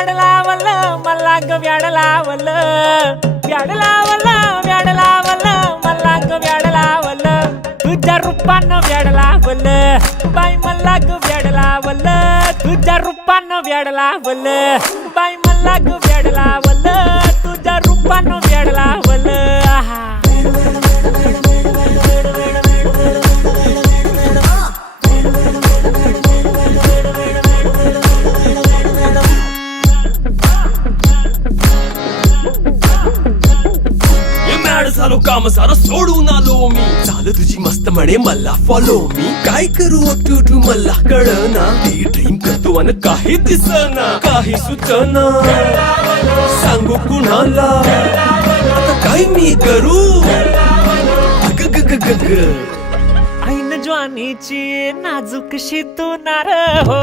व्याड लावलं मला ग व्याड लावलं व्याड लावलं व्याड लावलं मला ग व्याड लावलं तुझ्या रूपानं व्याड लावलं बाई मला ग व्याड लावलं तुझ्या रूपानं व्याड लावलं बाई मला ग व्याड लावलं तुझ्या रूपानं व्याड लावलं आहा झालो काम सारं सोडून आलो मी झालं तुझी मस्त म्हणे मला फॉलो मी काय करू अक्टू मला कळना ती ड्रीम करतो आणि काही दिसना काही सुचना सांगू कुणाला आता काय मी करू अग ग ग ग ग ऐन ज्वानीची नाजूक शी तू नार हो